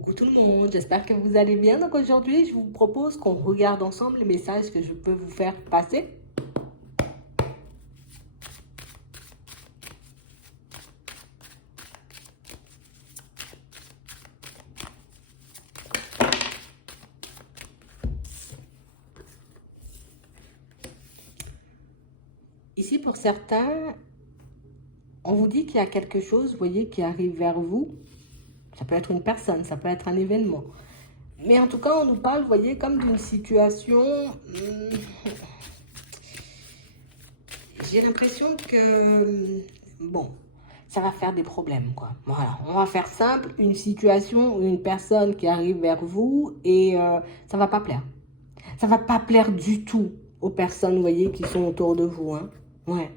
Coucou tout le monde, j'espère que vous allez bien. Donc aujourd'hui, je vous propose qu'on regarde ensemble les messages que je peux vous faire passer. Ici, pour certains, on vous dit qu'il y a quelque chose, vous voyez, qui arrive vers vous. Ça peut être une personne, ça peut être un événement. Mais en tout cas, on nous parle, vous voyez, comme d'une situation. J'ai l'impression que, bon, ça va faire des problèmes, quoi. Voilà, on va faire simple, une situation ou une personne qui arrive vers vous et ça va pas plaire. Ça va pas plaire du tout aux personnes, vous voyez, qui sont autour de vous, hein. Ouais.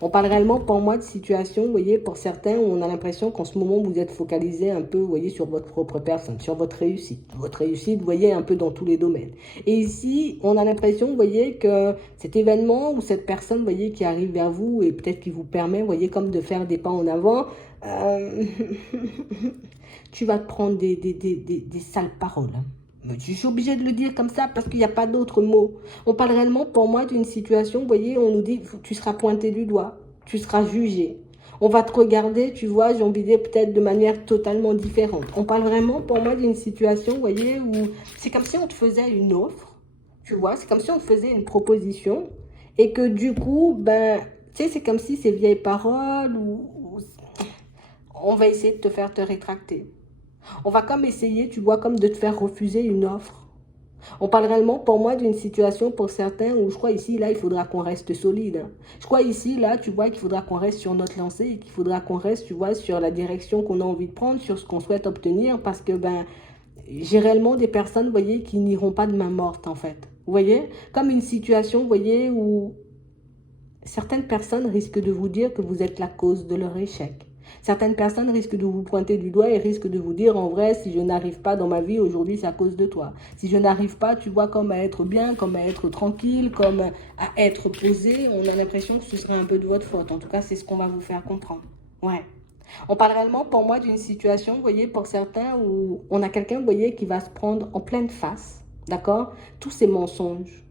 On parle réellement pour moi de situation, vous voyez, pour certains, où on a l'impression qu'en ce moment, vous êtes focalisé un peu, vous voyez, sur votre propre personne, sur votre réussite. Votre réussite, vous voyez, un peu dans tous les domaines. Et ici, on a l'impression, vous voyez, que cet événement ou cette personne, vous voyez, qui arrive vers vous et peut-être qui vous permet, vous voyez, comme de faire des pas en avant, euh, tu vas te prendre des sales paroles, hein. Mais je suis obligée de le dire comme ça parce qu'il n'y a pas d'autre mot. On parle réellement pour moi d'une situation, vous voyez, on nous dit tu seras pointé du doigt, tu seras jugé. On va te regarder, tu vois, j'ai envie de dire peut-être de manière totalement différente. On parle vraiment pour moi d'une situation, vous voyez, où c'est comme si on te faisait une offre, tu vois, c'est comme si on te faisait une proposition et que du coup, ben, tu sais, c'est comme si ces vieilles paroles ou on va essayer de te faire te rétracter. On va comme essayer, tu vois, comme de te faire refuser une offre. On parle réellement pour moi d'une situation pour certains où je crois ici, là, il faudra qu'on reste solide, hein. Je crois ici, là, tu vois, qu'il faudra qu'on reste sur notre lancée et qu'il faudra qu'on reste, tu vois, sur la direction qu'on a envie de prendre, sur ce qu'on souhaite obtenir parce que, ben, j'ai réellement des personnes, vous voyez, qui n'iront pas de main morte, en fait. Vous voyez? Comme une situation, vous voyez, où certaines personnes risquent de vous dire que vous êtes la cause de leur échec. Certaines personnes risquent de vous pointer du doigt et risquent de vous dire en vrai, si je n'arrive pas dans ma vie aujourd'hui, c'est à cause de toi. Si je n'arrive pas, tu vois, comme à être bien, comme à être tranquille, comme à être posé, on a l'impression que ce serait un peu de votre faute. En tout cas, c'est ce qu'on va vous faire comprendre. Ouais. On parle réellement pour moi d'une situation, vous voyez, pour certains où on a quelqu'un, vous voyez, qui va se prendre en pleine face, d'accord, tous ces mensonges,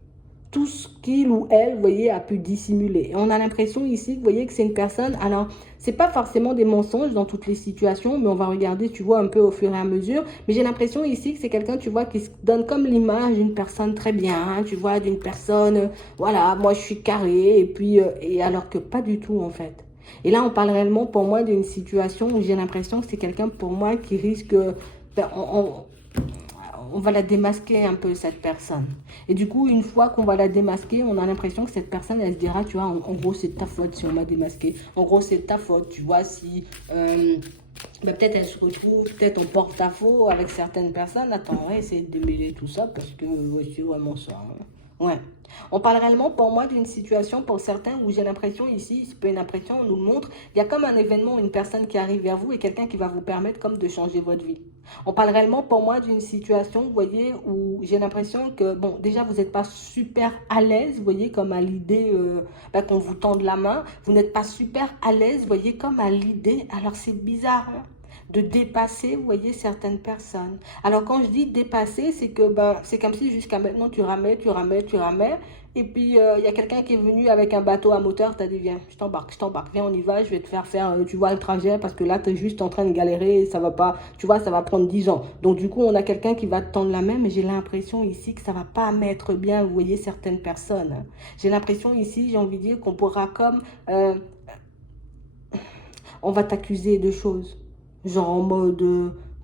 tout ce qu'il ou elle, vous voyez, a pu dissimuler. Et on a l'impression ici, vous voyez, que c'est une personne, alors, c'est pas forcément des mensonges dans toutes les situations, mais on va regarder, tu vois, un peu au fur et à mesure. Mais j'ai l'impression ici que c'est quelqu'un, tu vois, qui se donne comme l'image d'une personne très bien, hein, tu vois, d'une personne, voilà, moi je suis carré, et puis, et alors que pas du tout, en fait. Et là, on parle réellement pour moi d'une situation où j'ai l'impression que c'est quelqu'un pour moi qui risque, ben, on va la démasquer un peu cette personne. Et du coup, une fois qu'on va la démasquer, on a l'impression que cette personne, elle se dira, tu vois, en gros, c'est ta faute si on m'a démasqué. En gros, c'est ta faute, tu vois, si bah, peut-être elle se retrouve peut-être en porte-à-faux avec certaines personnes. Attends, on va essayer de démêler tout ça parce que ouais, c'est vraiment ça, hein. Ouais. On parle réellement pour moi d'une situation pour certains où j'ai l'impression ici, c'est pas une impression, on nous le montre, il y a comme un événement, une personne qui arrive vers vous et quelqu'un qui va vous permettre comme de changer votre vie. On parle réellement pour moi d'une situation, vous voyez, où j'ai l'impression que, bon, déjà vous n'êtes pas super à l'aise, vous voyez, comme à l'idée bah, qu'on vous tende la main, vous n'êtes pas super à l'aise, vous voyez, comme à l'idée, alors c'est bizarre, hein, de dépasser, vous voyez, certaines personnes. Alors quand je dis dépasser, c'est que ben, c'est comme si jusqu'à maintenant tu ramais, tu ramais, tu ramais. Et puis il y a quelqu'un qui est venu avec un bateau à moteur, t'as dit viens, je t'embarque, viens on y va, je vais te faire faire, tu vois, le trajet parce que là tu es juste en train de galérer, ça va pas, tu vois, ça va prendre 10 ans. Donc du coup on a quelqu'un qui va te tendre la main, mais j'ai l'impression ici que ça va pas mettre bien, vous voyez, certaines personnes, hein. J'ai l'impression ici, j'ai envie de dire qu'on pourra comme, on va t'accuser de choses. Genre en mode,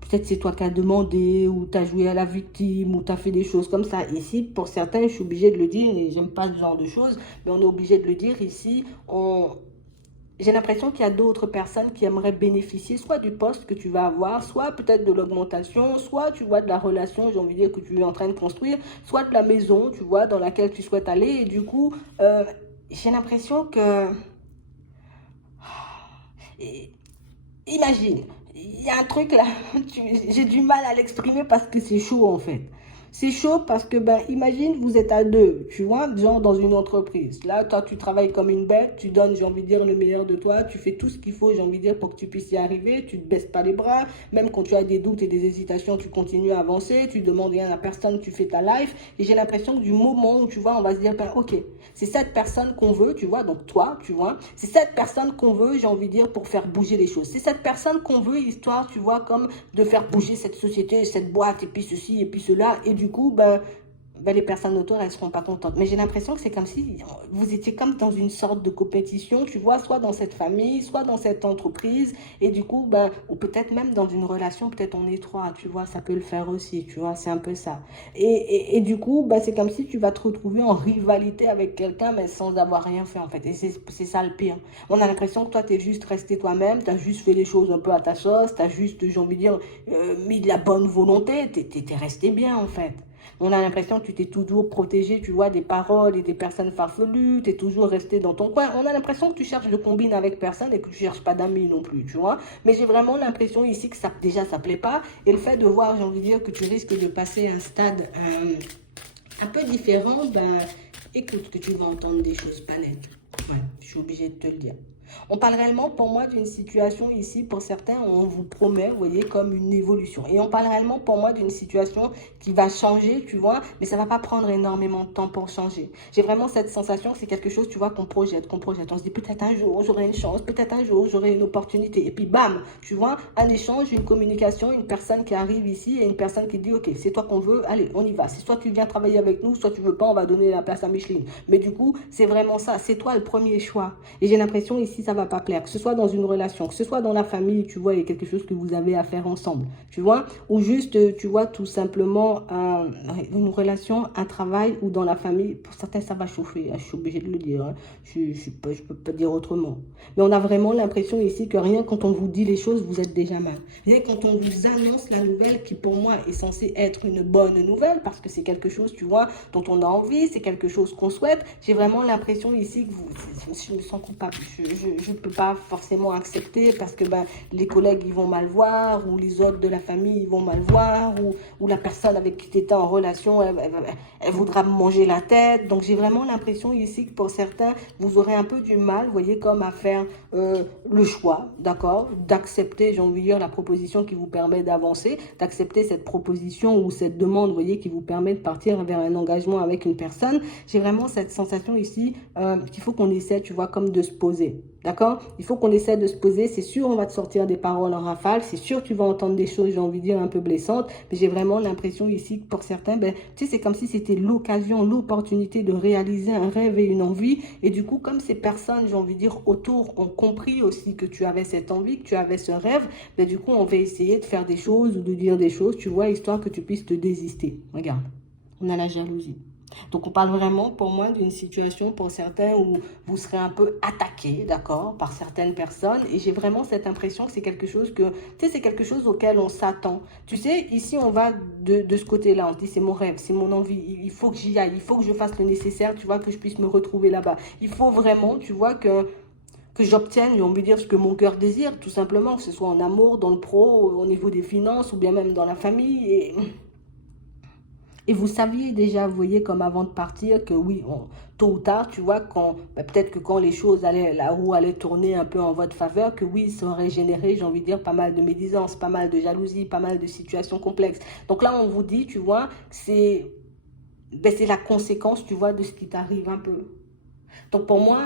peut-être c'est toi qui as demandé, ou tu as joué à la victime, ou tu as fait des choses comme ça. Ici, pour certains, je suis obligée de le dire, et j'aime pas ce genre de choses, mais on est obligé de le dire ici. J'ai l'impression qu'il y a d'autres personnes qui aimeraient bénéficier soit du poste que tu vas avoir, soit peut-être de l'augmentation, soit tu vois de la relation, j'ai envie de dire, que tu es en train de construire, soit de la maison, tu vois, dans laquelle tu souhaites aller. Et du coup, j'ai l'impression que... Et imagine, il y a un truc là, j'ai du mal à l'exprimer parce que c'est chaud en fait. C'est chaud parce que, ben, imagine, vous êtes à deux, tu vois, genre dans une entreprise. Là, toi, tu travailles comme une bête, tu donnes, j'ai envie de dire, le meilleur de toi, tu fais tout ce qu'il faut, j'ai envie de dire, pour que tu puisses y arriver, tu ne te baisses pas les bras, même quand tu as des doutes et des hésitations, tu continues à avancer, tu demandes rien à personne, tu fais ta life. Et j'ai l'impression que du moment où, tu vois, on va se dire, ben, ok, c'est cette personne qu'on veut, tu vois, donc toi, tu vois, c'est cette personne qu'on veut, j'ai envie de dire, pour faire bouger les choses. C'est cette personne qu'on veut, histoire, tu vois, comme de faire bouger cette société, cette boîte, et puis ceci, et puis cela. Et du coup, ben, les personnes autour, elles ne seront pas contentes. Mais j'ai l'impression que c'est comme si vous étiez comme dans une sorte de compétition, tu vois, soit dans cette famille, soit dans cette entreprise, et du coup, ben, ou peut-être même dans une relation, peut-être en étroit, tu vois, ça peut le faire aussi, tu vois, c'est un peu ça. Et du coup, ben, c'est comme si tu vas te retrouver en rivalité avec quelqu'un, mais sans avoir rien fait, en fait. Et c'est ça le pire. On a l'impression que toi, tu es juste resté toi-même, tu as juste fait les choses un peu à ta sauce, tu as juste, j'ai envie de dire, mis de la bonne volonté, tu es resté bien, en fait. On a l'impression que tu t'es toujours protégé, tu vois, des paroles et des personnes farfelues, tu es toujours resté dans ton coin. On a l'impression que tu cherches de combiner avec personne et que tu cherches pas d'amis non plus, tu vois. Mais j'ai vraiment l'impression ici que ça, déjà, ça plaît pas. Et le fait de voir, j'ai envie de dire, que tu risques de passer à un stade un peu différent, ben, écoute, que tu vas entendre des choses pas nettes. Ouais, je suis obligée de te le dire. On parle réellement pour moi d'une situation ici, pour certains, où on vous promet, vous voyez, comme une évolution. Et on parle réellement pour moi d'une situation qui va changer, tu vois, mais ça va pas prendre énormément de temps pour changer. J'ai vraiment cette sensation que c'est quelque chose, tu vois, qu'on projette, qu'on projette. On se dit peut-être un jour, j'aurai une chance, peut-être un jour, j'aurai une opportunité. Et puis bam, tu vois, un échange, une communication, une personne qui arrive ici et une personne qui dit, ok, c'est toi qu'on veut, allez, on y va. C'est soit tu viens travailler avec nous, soit tu veux pas, on va donner la place à Micheline. Mais du coup, c'est vraiment ça, c'est toi le premier choix. Et j'ai l'impression ici, ça va pas plaire. Que ce soit dans une relation, que ce soit dans la famille, tu vois, il y a quelque chose que vous avez à faire ensemble, tu vois. Ou juste, tu vois, tout simplement, une relation, un travail, ou dans la famille. Pour certains, ça va chauffer, hein, je suis obligée de le dire. Hein. Je peux pas dire autrement. Mais on a vraiment l'impression ici que rien quand on vous dit les choses, vous êtes déjà mal. Rien quand on vous annonce la nouvelle qui, pour moi, est censée être une bonne nouvelle, parce que c'est quelque chose, tu vois, dont on a envie, c'est quelque chose qu'on souhaite. J'ai vraiment l'impression ici que je me sens coupable. Je ne peux pas forcément accepter parce que ben, les collègues ils vont mal voir, ou les autres de la famille ils vont mal voir, ou la personne avec qui tu étais en relation, elle voudra me manger la tête. Donc j'ai vraiment l'impression ici que pour certains, vous aurez un peu du mal, vous voyez, comme à faire le choix, d'accord, d'accepter, j'ai envie de dire, la proposition qui vous permet d'avancer, d'accepter cette proposition ou cette demande, vous voyez, qui vous permet de partir vers un engagement avec une personne. J'ai vraiment cette sensation ici qu'il faut qu'on essaie, tu vois, comme de se poser. D'accord? Il faut qu'on essaie de se poser. C'est sûr, on va te sortir des paroles en rafale. C'est sûr, tu vas entendre des choses, j'ai envie de dire, un peu blessantes. Mais j'ai vraiment l'impression ici que pour certains, ben, tu sais, c'est comme si c'était l'occasion, l'opportunité de réaliser un rêve et une envie. Et du coup, comme ces personnes, j'ai envie de dire, autour ont compris aussi que tu avais cette envie, que tu avais ce rêve, ben, du coup, on va essayer de faire des choses ou de dire des choses, tu vois, histoire que tu puisses te désister. Regarde, on a la jalousie. Donc, on parle vraiment, pour moi, d'une situation, pour certains, où vous serez un peu attaqué, d'accord, par certaines personnes. Et j'ai vraiment cette impression que c'est quelque chose que, tu sais, c'est quelque chose auquel on s'attend. Tu sais, ici, on va de ce côté-là. On se dit, c'est mon rêve, c'est mon envie. Il faut que j'y aille. Il faut que je fasse le nécessaire, tu vois, que je puisse me retrouver là-bas. Il faut vraiment, tu vois, que j'obtienne, j'ai envie de dire, ce que mon cœur désire, tout simplement, que ce soit en amour, dans le pro, au niveau des finances, ou bien même dans la famille. Et vous saviez déjà, vous voyez, comme avant de partir, que oui, tôt ou tard, tu vois, peut-être que quand les choses allaient, la roue allait tourner un peu en votre faveur, que oui, ça aurait généré, j'ai envie de dire, pas mal de médisance, pas mal de jalousie, pas mal de situations complexes. Donc là, on vous dit, tu vois, c'est la conséquence, tu vois, de ce qui t'arrive un peu. Donc pour moi,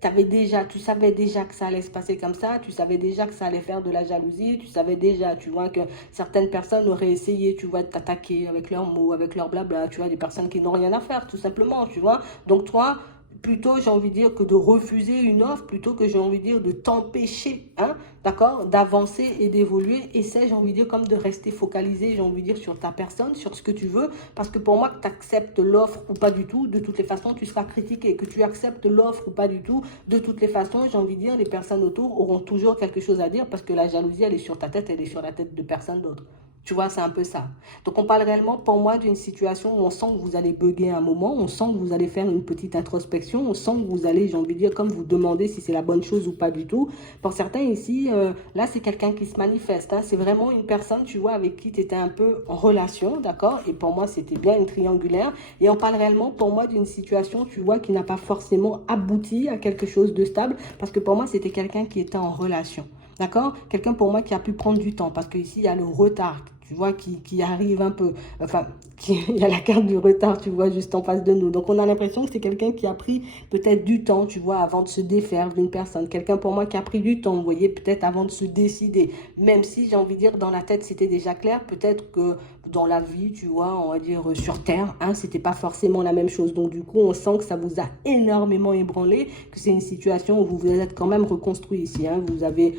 tu savais déjà que ça allait se passer comme ça, tu savais déjà que ça allait faire de la jalousie, tu savais déjà, tu vois, que certaines personnes auraient essayé, tu vois, de t'attaquer avec leurs mots, avec leur blabla, tu vois, des personnes qui n'ont rien à faire, tout simplement, tu vois. Donc toi, plutôt, j'ai envie de dire, que de refuser une offre, plutôt que j'ai envie de dire de t'empêcher, hein, d'accord, d'avancer et d'évoluer, essaie, j'ai envie de dire, comme de rester focalisé, j'ai envie de dire, sur ta personne, sur ce que tu veux, parce que pour moi, que tu acceptes l'offre ou pas du tout, de toutes les façons, tu seras critiqué. Que tu acceptes l'offre ou pas du tout, de toutes les façons, j'ai envie de dire, les personnes autour auront toujours quelque chose à dire, parce que la jalousie, elle est sur ta tête, elle est sur la tête de personne d'autre. Tu vois, c'est un peu ça. Donc, on parle réellement pour moi d'une situation où on sent que vous allez bugger un moment, on sent que vous allez faire une petite introspection, on sent que vous allez, j'ai envie de dire, comme vous demander si c'est la bonne chose ou pas du tout. Pour certains ici, là, c'est quelqu'un qui se manifeste, hein. C'est vraiment une personne, tu vois, avec qui tu étais un peu en relation, d'accord? Et pour moi, c'était bien une triangulaire. Et on parle réellement pour moi d'une situation, tu vois, qui n'a pas forcément abouti à quelque chose de stable, parce que pour moi, c'était quelqu'un qui était en relation. D'accord? Quelqu'un pour moi qui a pu prendre du temps, parce qu'ici, il y a le retard, tu vois, qui arrive un peu. Enfin, il y a la carte du retard, tu vois, juste en face de nous. Donc, on a l'impression que c'est quelqu'un qui a pris peut-être du temps, tu vois, avant de se défaire d'une personne. Quelqu'un pour moi qui a pris du temps, vous voyez, peut-être avant de se décider. Même si, j'ai envie de dire, dans la tête, c'était déjà clair, peut-être que dans la vie, tu vois, on va dire sur Terre, hein, c'était pas forcément la même chose. Donc, du coup, on sent que ça vous a énormément ébranlé, que c'est une situation où vous vous êtes quand même reconstruit ici, hein. Vous avez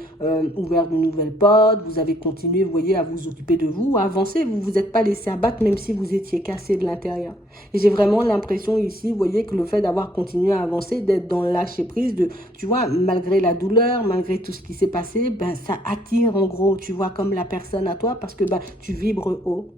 ouvert de nouvelles portes, vous avez continué, vous voyez, à vous occuper de vous, à avancer, vous ne vous êtes pas laissé abattre même si vous étiez cassé de l'intérieur. Et j'ai vraiment l'impression ici, vous voyez, que le fait d'avoir continué à avancer, d'être dans le lâcher prise, de, tu vois, malgré la douleur, malgré tout ce qui s'est passé, ben ça attire en gros, tu vois, comme la personne à toi parce que ben, tu vibres haut.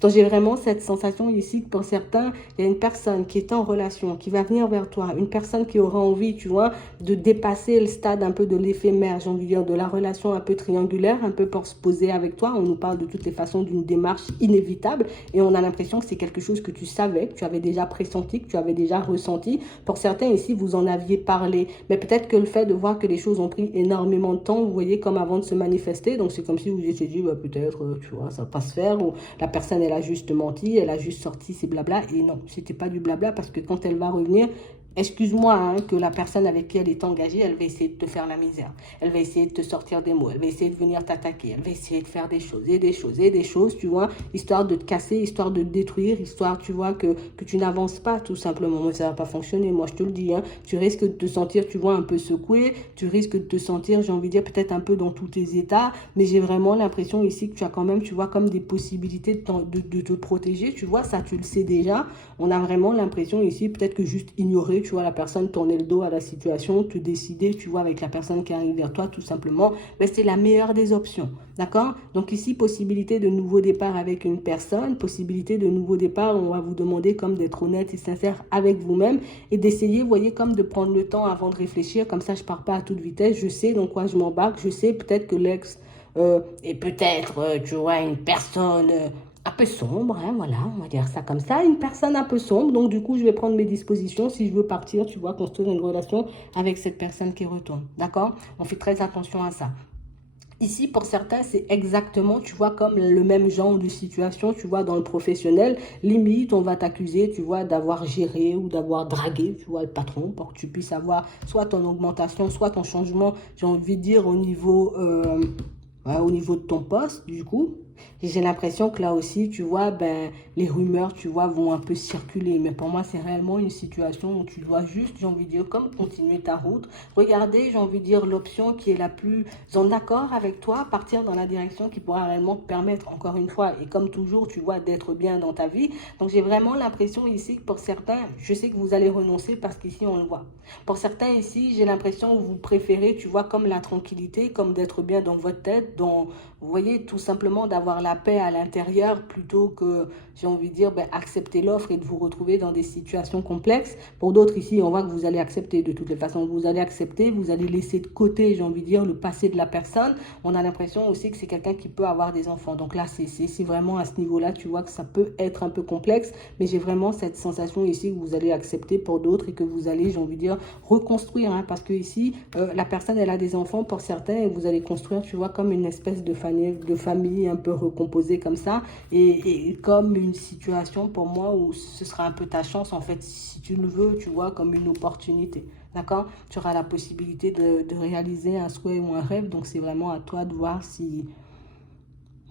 Donc j'ai vraiment cette sensation ici que pour certains, il y a une personne qui est en relation, qui va venir vers toi, une personne qui aura envie, tu vois, de dépasser le stade un peu de l'éphémère, j'ai envie de dire, de la relation un peu triangulaire, un peu pour se poser avec toi. On nous parle de toutes les façons d'une démarche inévitable et on a l'impression que c'est quelque chose que tu savais, que tu avais déjà pressenti, que tu avais déjà ressenti. Pour certains ici, vous en aviez parlé, mais peut-être que le fait de voir que les choses ont pris énormément de temps, vous voyez, comme avant de se manifester, donc c'est comme si vous vous étiez dit, bah, peut-être, tu vois, ça va pas se faire, ou la personne, elle a juste menti, elle a juste sorti ses blabla. Et non, c'était pas du blabla parce que quand elle va revenir, excuse-moi, hein, que la personne avec qui elle est engagée, elle va essayer de te faire la misère. Elle va essayer de te sortir des mots. Elle va essayer de venir t'attaquer. Elle va essayer de faire des choses et des choses et des choses, tu vois, histoire de te casser, histoire de te détruire, histoire, tu vois, que tu n'avances pas tout simplement. Mais ça va pas fonctionner, moi je te le dis, hein. Tu risques de te sentir, tu vois, un peu secoué. Tu risques de te sentir, j'ai envie de dire, peut-être un peu dans tous tes états. Mais j'ai vraiment l'impression ici que tu as quand même, tu vois, comme des possibilités de te protéger. Tu vois, ça, tu le sais déjà. On a vraiment l'impression ici, peut-être que juste ignorer, tu vois, la personne tourner le dos à la situation, te décider, tu vois, avec la personne qui arrive vers toi, tout simplement, mais c'est la meilleure des options, d'accord? Donc ici, possibilité de nouveau départ avec une personne, possibilité de nouveau départ, on va vous demander comme d'être honnête et sincère avec vous-même et d'essayer, vous voyez, comme de prendre le temps avant de réfléchir, comme ça, je pars pas à toute vitesse, je sais dans quoi je m'embarque, je sais peut-être que l'ex est peut-être, tu vois, une personne un peu sombre, hein, voilà, on va dire ça comme ça, une personne un peu sombre, donc du coup, je vais prendre mes dispositions si je veux partir, tu vois, construire une relation avec cette personne qui retourne, d'accord? On fait très attention à ça. Ici, pour certains, c'est exactement, tu vois, comme le même genre de situation, tu vois, dans le professionnel. Limite, on va t'accuser, tu vois, d'avoir géré ou d'avoir dragué, tu vois, le patron pour que tu puisses avoir soit ton augmentation, soit ton changement, j'ai envie de dire, ouais, au niveau de ton poste, du coup. Et j'ai l'impression que là aussi, tu vois, ben, les rumeurs, tu vois, vont un peu circuler. Mais pour moi, c'est réellement une situation où tu dois juste, j'ai envie de dire, comme continuer ta route. Regarder, j'ai envie de dire, l'option qui est la plus en accord avec toi, partir dans la direction qui pourra réellement te permettre, encore une fois, et comme toujours, tu vois, d'être bien dans ta vie. Donc, j'ai vraiment l'impression ici que pour certains, je sais que vous allez renoncer parce qu'ici, on le voit. Pour certains ici, j'ai l'impression que vous préférez, tu vois, comme la tranquillité, comme d'être bien dans votre tête, dans, vous voyez, tout simplement d'avoir la paix à l'intérieur plutôt que, j'ai envie de dire, ben, accepter l'offre et de vous retrouver dans des situations complexes. Pour d'autres ici, on voit que vous allez accepter de toutes les façons. Vous allez accepter, vous allez laisser de côté, j'ai envie de dire, le passé de la personne. On a l'impression aussi que c'est quelqu'un qui peut avoir des enfants. Donc là, c'est vraiment à ce niveau-là, tu vois, que ça peut être un peu complexe. Mais j'ai vraiment cette sensation ici que vous allez accepter pour d'autres et que vous allez, j'ai envie de dire, reconstruire. Hein, parce que ici, la personne, elle a des enfants pour certains et vous allez construire, tu vois, comme une espèce de famille un peu recomposée comme ça. Et comme une situation pour moi où ce sera un peu ta chance, en fait, si tu le veux, tu vois, comme une opportunité. D'accord? Tu auras la possibilité de réaliser un souhait ou un rêve. Donc, c'est vraiment à toi de voir si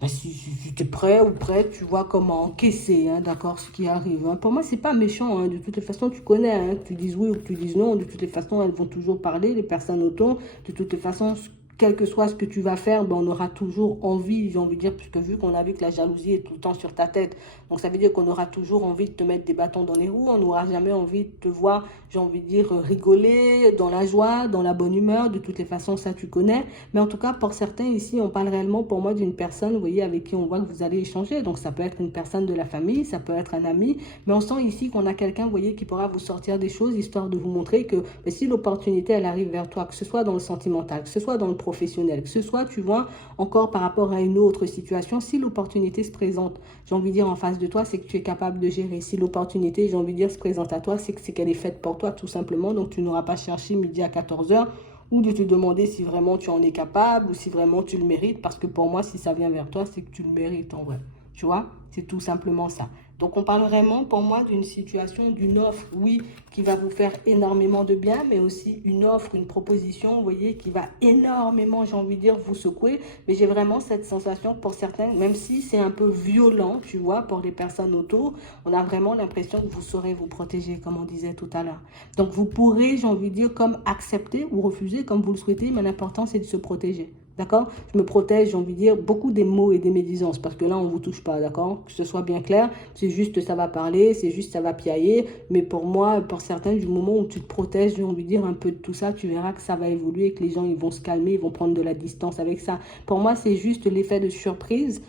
tu es prêt ou prête, tu vois comment encaisser, hein, d'accord, ce qui arrive. Hein. Pour moi, c'est pas méchant. Hein. De toutes les façons, tu connais, hein, que tu dises oui ou que tu dises non. De toutes les façons, elles vont toujours parler, les personnes autour. De toutes les façons, quel que soit ce que tu vas faire, ben, on aura toujours envie, j'ai envie de dire, puisque vu qu'on a vu que la jalousie est tout le temps sur ta tête, donc ça veut dire qu'on aura toujours envie de te mettre des bâtons dans les roues, on n'aura jamais envie de te voir, j'ai envie de dire, rigoler, dans la joie, dans la bonne humeur, de toutes les façons, ça tu connais. Mais en tout cas, pour certains ici, on parle réellement pour moi d'une personne, vous voyez, avec qui on voit que vous allez échanger. Donc ça peut être une personne de la famille, ça peut être un ami, mais on sent ici qu'on a quelqu'un, vous voyez, qui pourra vous sortir des choses, histoire de vous montrer que si l'opportunité, elle arrive vers toi, que ce soit dans le sentimental, que ce soit dans le professionnel, que ce soit, tu vois, encore par rapport à une autre situation, si l'opportunité se présente, j'ai envie de dire en face de toi, c'est que tu es capable de gérer. Si l'opportunité, j'ai envie de dire, se présente à toi, c'est qu'elle est faite pour toi, tout simplement. Donc tu n'auras pas cherché midi à 14 heures ou de te demander si vraiment tu en es capable ou si vraiment tu le mérites. Parce que pour moi, si ça vient vers toi, c'est que tu le mérites en vrai. Tu vois, c'est tout simplement ça. Donc, on parle vraiment pour moi d'une situation, d'une offre, oui, qui va vous faire énormément de bien, mais aussi une offre, une proposition, vous voyez, qui va énormément, j'ai envie de dire, vous secouer. Mais j'ai vraiment cette sensation pour certains, même si c'est un peu violent, tu vois, pour les personnes autour, on a vraiment l'impression que vous saurez vous protéger, comme on disait tout à l'heure. Donc, vous pourrez, j'ai envie de dire, comme accepter ou refuser, comme vous le souhaitez, mais l'important, c'est de se protéger. D'accord? Je me protège, j'ai envie de dire, beaucoup des mots et des médisances, parce que là, on ne vous touche pas, d'accord? Que ce soit bien clair, c'est juste, ça va parler, c'est juste, ça va piailler, mais pour moi, pour certains, du moment où tu te protèges, j'ai envie de dire, un peu de tout ça, tu verras que ça va évoluer, et que les gens, ils vont se calmer, ils vont prendre de la distance avec ça. Pour moi, c'est juste l'effet de surprise,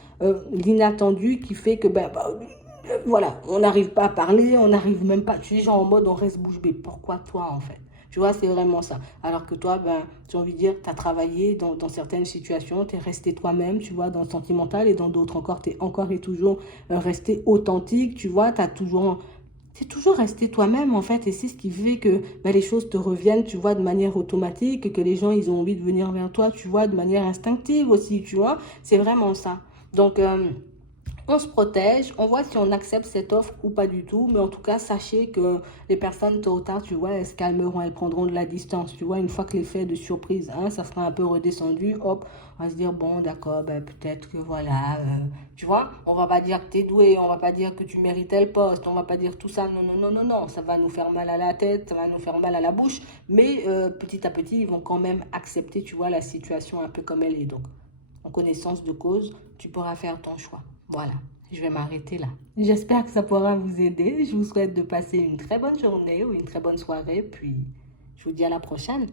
l'inattendu qui fait que, voilà, on n'arrive pas à parler, on n'arrive même pas, tu es genre en mode, on reste bouche bée. Pourquoi toi, en fait? Tu vois, c'est vraiment ça. Alors que toi, j'ai envie de dire, tu as travaillé dans certaines situations, tu es resté toi-même, tu vois, dans le sentimental, et dans d'autres encore, tu es encore et toujours resté authentique, tu vois, t'es toujours resté toi-même, en fait, et c'est ce qui fait que les choses te reviennent, tu vois, de manière automatique, et que les gens, ils ont envie de venir vers toi, tu vois, de manière instinctive aussi, tu vois. C'est vraiment ça. Donc, on se protège, on voit si on accepte cette offre ou pas du tout, mais en tout cas, sachez que les personnes, tôt ou tard, tu vois, elles se calmeront, elles prendront de la distance, tu vois, une fois que l'effet de surprise, hein, ça sera un peu redescendu, hop, on va se dire, bon, d'accord, peut-être que voilà, tu vois, on va pas dire que t'es doué, on va pas dire que tu méritais le poste, on va pas dire tout ça, non, non, non, non, non, ça va nous faire mal à la tête, ça va nous faire mal à la bouche, mais petit à petit, ils vont quand même accepter, tu vois, la situation un peu comme elle est, donc en connaissance de cause, tu pourras faire ton choix. Voilà, je vais m'arrêter là. J'espère que ça pourra vous aider. Je vous souhaite de passer une très bonne journée ou une très bonne soirée. Puis, je vous dis à la prochaine.